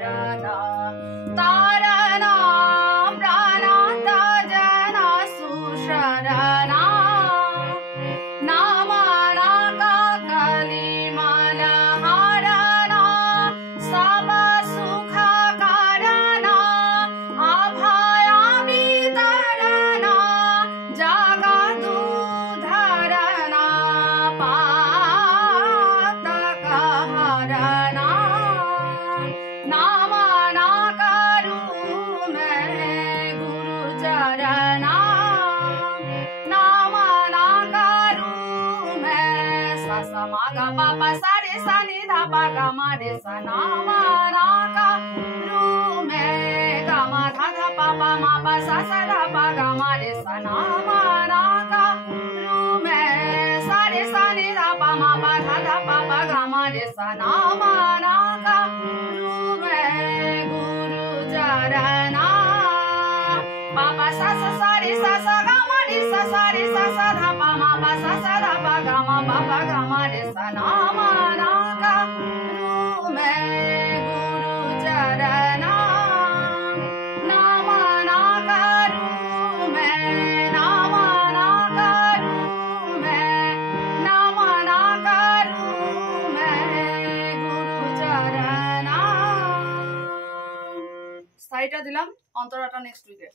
शरणा तारणा प्राणात जना सुशरणा नामना कलिमल हरणा सब सुख कारणा अभय वितरणा जगदुद्धरणा पातक हरणा नामना करूं मैं गुरु चरणा नामना करूं मैं ससमा ग पापा सारे सनि ध प ग म रे स नामना करूं मैं ग म ध ध प प म प स स ध प ग म रे स नामना करूं मैं सारे सनि ध प म प ध ध प प ग म रे स नामना करूं मैं गुरु चरणा पापा स स सा रे स स ग म रे स स रे स स ध प म प स स ध प ग म प प ग म रे स नामना करूं मैं गुरु चरणा नामना करूं मैं नामना करूं मैं नामना करूं मैं गुरु चरणा साइटा दिलाम अंतराटा नेक्स्ट उइके